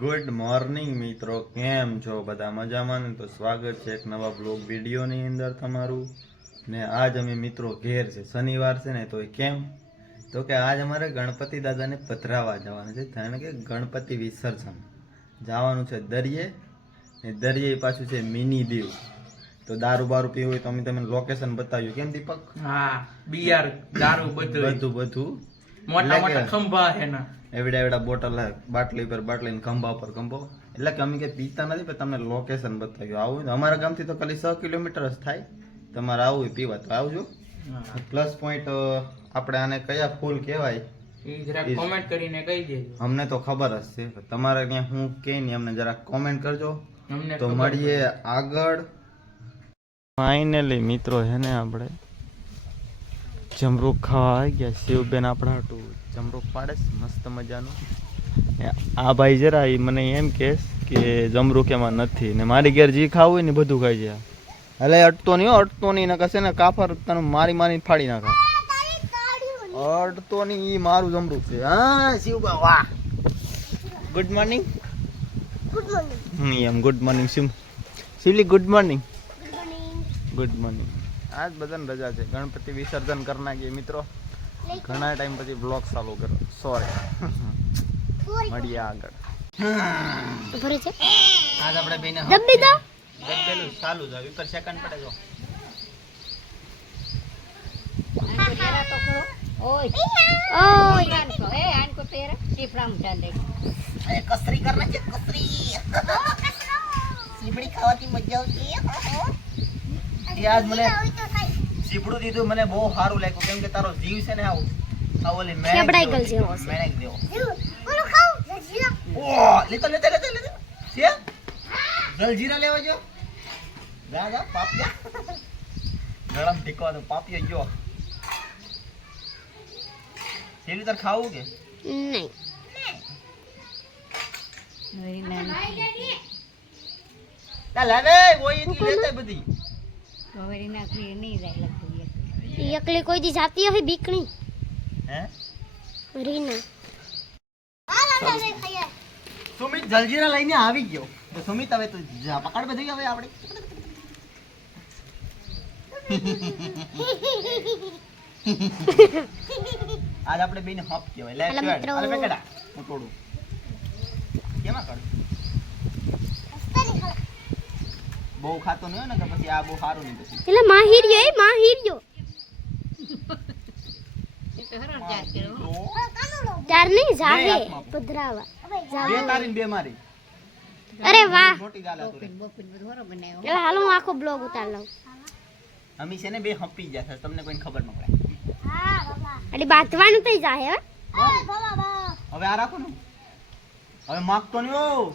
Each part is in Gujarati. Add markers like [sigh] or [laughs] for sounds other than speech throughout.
ગુડ મોર્નિંગ મિત્રો. કેમ છો? બધા મજામાં ને? તો સ્વાગત છે એક નવા બ્લોગ વિડીયોની અંદર તમારું. ને આજ અમે મિત્રો ઘેર છે. શનિવાર છે ને તો એ કેમ? તો કે આજ અમારે ગણપતિ દાદાને પધરાવા જવાનું છે. કારણ કે ગણપતિ વિસર્જન. જવાનું છે દરિયે. ને દરિયે પાછું છે મિની દીવ. તો દારૂ બારૂ પીવું હોય તો અમે તમને લોકેશન બતાવ્યું કેમ દીપક? હા બિયાર દારૂ બધું બધું બધું. મોટા મોટા ખંભા છે ના એવડા એવડા બોટલ બાટલી પર બાટલી ને ખંભા પર ખંભો. એટલે કે અમે કે પીતા નથી પણ તમને લોકેશન બતાવ્યું. આવું અમારા ગામથી તો ખાલી છ કિલોમીટર જ થાય. તમારે આવું પીવા તો આવજો. પ્લસ પોઈન્ટ આપણે આને કયા ફૂલ કહેવાય? કોમેન્ટ કરીને કહી દેજો. અમને તો ખબર જ છે. તમારે ત્યાં હું કે નહીં અમને જરાક કોમેન્ટ કરજો. તો મળીએ આગળ. ફાઇનલી મિત્રો છે ને આપણે? જમરૂક ખાવા આવી ગયા શિવબેન આપણા હતું જમરૂક પાડે છે મસ્ત મજાનું. આ ભાઈ જરા એ મને એમ કહે કે જમરૂક એમાં નથી. ને મારી ઘેર જે ખાવું હોય ને બધું ખાઈ જાય. એટલે અટતો નહીં અટતો નહીં ને કશે ને કાફર તને મારી મારી ફાડી નાખા. અટતો નહીં એ મારું જમરૂક છે. હા શિવબા વાહ. ગુડ મોર્નિંગ હમ એમ good morning Shiv. Shivali good morning good morning આજ બધાને રજા છે. ગણપતિ વિસર્જન કરી નાખીએ મિત્રો. ઘણા ટાઈમ પછી બ્લોગ ચાલુ કરો સોરી મળીએ આગળ. ભરે છે? આજ આપણે બેને દબ્બી દો. ગબ્બેલું ચાલુ છે ઉપર સેકન્ડ પડે જો. ઓય. કસરી કર નાખે કસરી. સીબડી ખાવાથી મજા આવતી. આજ મને સીપડું દીધું મને બહુ સારું લાગ્યું. કેમ કે તારો જીવ છે ને આવું આ મેં કેબડાઈકલ જેવો છે મેં દેવો બોલો મેણક જેવો. ઓ લેતો લેતો લેતો લેતો. છે? જલજીરા લેવા જો જા જા પાપિયા. ગળમ ઢીકવા તો પાપિયો ગયો. સેલી તાર ખાવું કે? નહીં. તા લાવે ઓય એટલી લેતા બધી. ઈ એકલી કોઈ દી જાતી હોય બીકણી? હે? રીના. સુમિત જલજીરા લઈને આવી ગયો. તો સુમિત હવે તું જા પકડ બધી હવે આપણે. [laughs] આજ આપણે બેને હપ કહેવાય. લે. અરે પેકડા હું તોડું. કેમાં કરું? બહુ ખાતો નહીં હોય ને કે પછી આ બહુ સારું નહીં પછી. એટલે માહિરિયો એ માહિરિયો ચાર નહીં જાવે પધરાવા. બે તારી બે મારી. અરે વાહ. મોટી ગાલ હતું. એટલે હાલો હું આખો બ્લોગ ઉતાર લઉં. અમી છે ને બે હપી જશે તમને કોઈ ખબર ન પડે. એટલે બાંધવાનું થઈ જાહે હવે આ રાખો ને. હવે માગતો નહીં હો.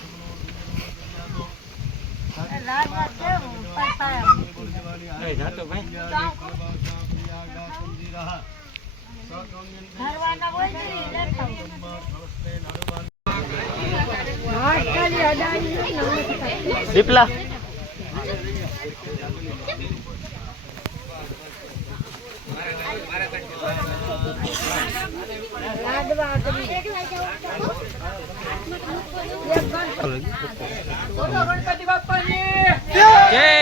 દીપલા. જય.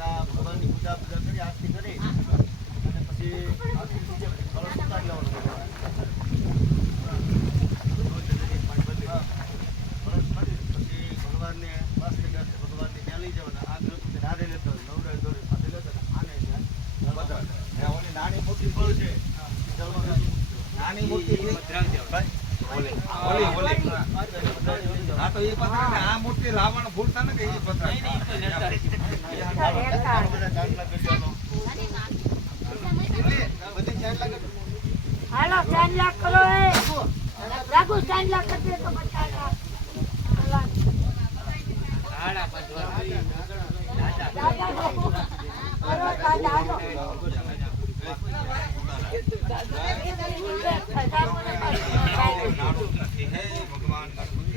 પેલા ભગવાનની પૂજા પૂજા કરી આરતી કરી અને પછી પછી ભગવાનને મસ્ત કરશે ભગવાનને ત્યાં લઈ જવાના આ ગ્રંથ રાધે લેતો નવરાય દોરી સાથે લેતો આને છે નાની મોટી ફળ છે નાની મોટી એ પતરા આ મોટી રાવણ ભૂલતા ને કે એ પતરા. કરો એ. હાડા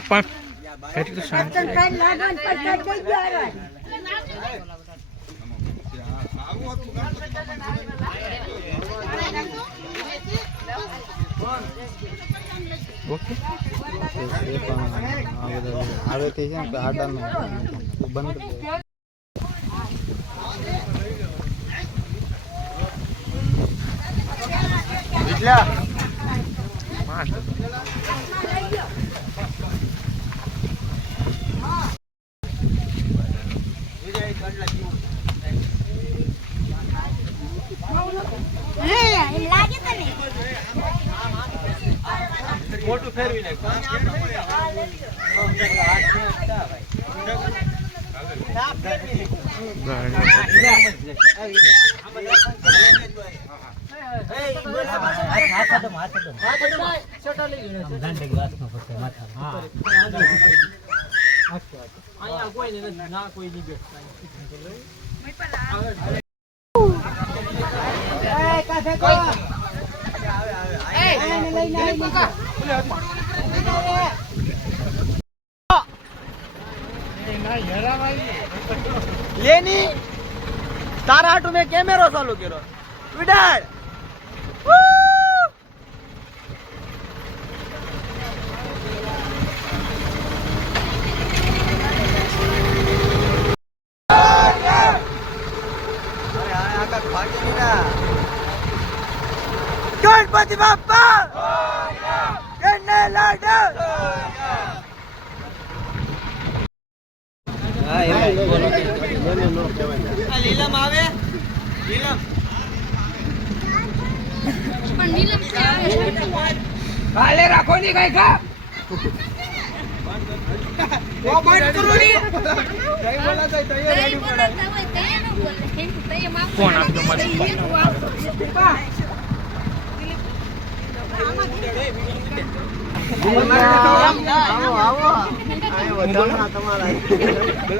પણ કેટલું શાંત પતંગ ખાઈને લાડુ ને પતંગ દઈ દો હાલો. આવું હતું ગણપતિ ઓકે એ પણ આ બધા આવે તે છે ને આડાનું બંધ તને મોટું ફેરવી નાખ લેની તારા હાટુ મેં કેમેરો ચાલુ કર્યો. વિડાડ ગણપતિ બાપા! ગણને લાડ! લીલમ આવે? લીલમ. પણ નીલમ કાલે રાખો ની કઈ ખા. ન ફોન આપજો મારી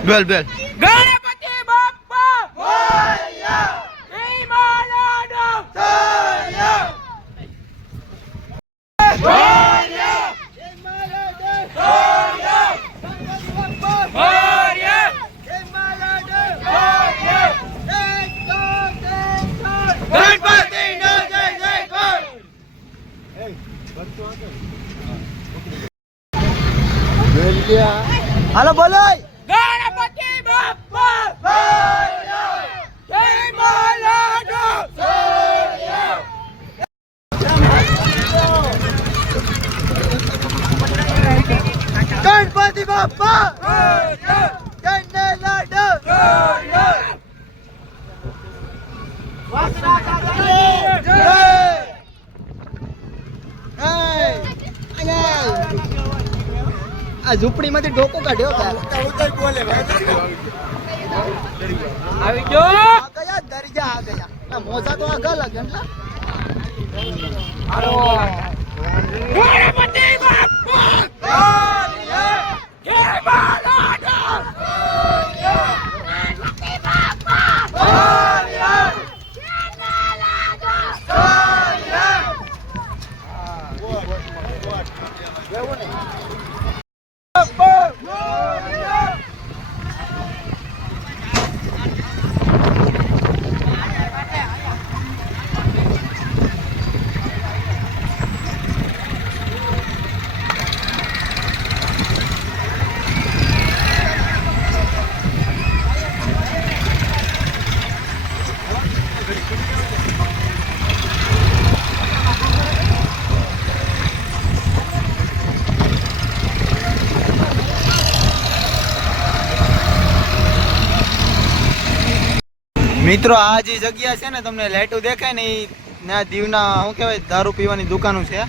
બેલ બેલ. ગણપતિ ગણપતિ લાડ આ ઝૂંપડી માંથી ડોકો કાઢ્યો આવી ગયો આ ગયા દરજા આ ગયા મોજા તો આગળ લાગે એટલે મિત્રો, આ જે જગ્યા છે ને, તમને લાઈટો દેખાય ને એ ના દીવના, શું કહેવાય, દારૂ પીવાની દુકાનો છે.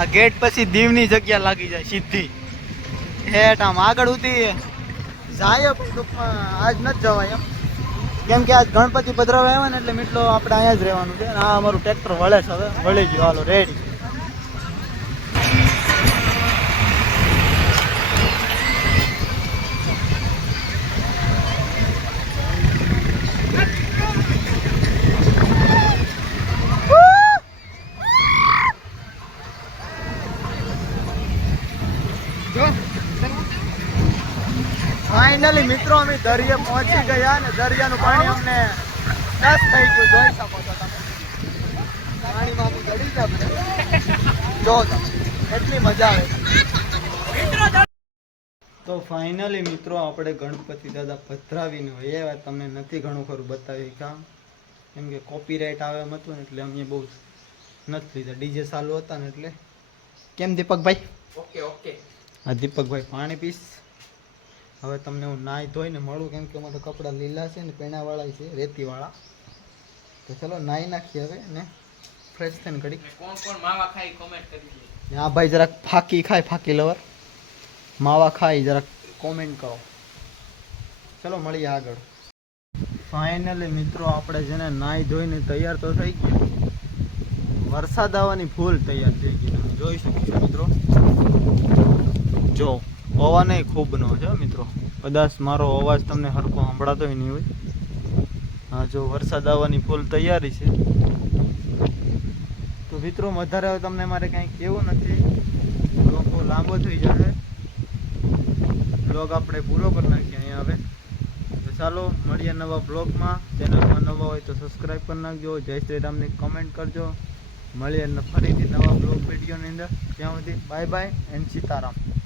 આ ગેટ પછી દીવની જગ્યા લાગી જાય સીધી. હેઠ આમ આગળ ઉતી જાય પણ આજ નથી જવાય એમ. કેમ કે આજ ગણપતિ પધરાવા આવ્યા ને, એટલે મીટલો આપણે અહીંયા જ રહેવાનું છે. આ અમારું ટ્રેક્ટર વળે છે હવે. વળી ગયું. હાલો રેડી ફાઇનલી મિત્રો અમે દરિયે પહોંચી ગયા ને દરિયાનું પાણી અમને ટચ થઈ ગયું. જોઈ શકો છો તમે. પાણીમાં અમે ચડી ગયા જો એટલી મજા આવે તો ફાઇનલી મિત્રો આપણે ગણપતિ દાદા પધરાવીને હોય એ વાત તમને નથી ઘણું ખરું બતાવી કામ. કેમ કે કોપીરાઇટ આવે એમ હતું ને એટલે અમે બહુ નથી લીધા. ડીજે ચાલુ હતા ને એટલે. કેમ દીપકભાઈ? Okay okay. હા દીપકભાઈ પાણી પીસ હવે તમને હું નાહી ધોઈને મળું કેમ કે તો કપડાં લીલા છે ને પેણાવાળા છે રેતીવાળા. તો ચલો નાહી નાખીએ હવે ને ફ્રેશ થઈને ઘડી કોણ કોણ માવા ખાઈ કોમેન્ટ કરી આ ભાઈ જરાક ફાકી ખાય ફાકી લવર માવા ખાઈ જરાક કોમેન્ટ કરો. ચલો મળીએ આગળ. ફાઇનલી મિત્રો આપણે જેને નાહી ધોઈને તૈયાર તો થઈ ગયા. વરસાદ આવવાની ફૂલ તૈયાર થઈ ગઈ. તમે જોઈ શકો છો મિત્રો. જો. પવન ખૂબ ખૂબનો છે મિત્રો. કદાચ મારો અવાજ તમને હરખો સંભળાતો નહીં હોય. હા, જો વરસાદ આવવાની ફૂલ તૈયારી છે. તો મિત્રો, વધારે હવે તમને મારે કાંઈ કહેવું નથી. લોકો લાંબો થઈ જશે. બ્લોગ આપણે પૂરો કરી નાખીએ અહીંયા હવે. તો ચાલો, મળીએ નવા બ્લોગમાં ચેનલમાં નવા હોય તો સબસ્ક્રાઈબ કરી નાખજો. જય શ્રી રામની કમેન્ટ કરજો. મળીએ ન- ફરીથી નવા બ્લોગ વિડીયોની અંદર. ત્યાં સુધી બાય બાય એન્ડ સીતારામ.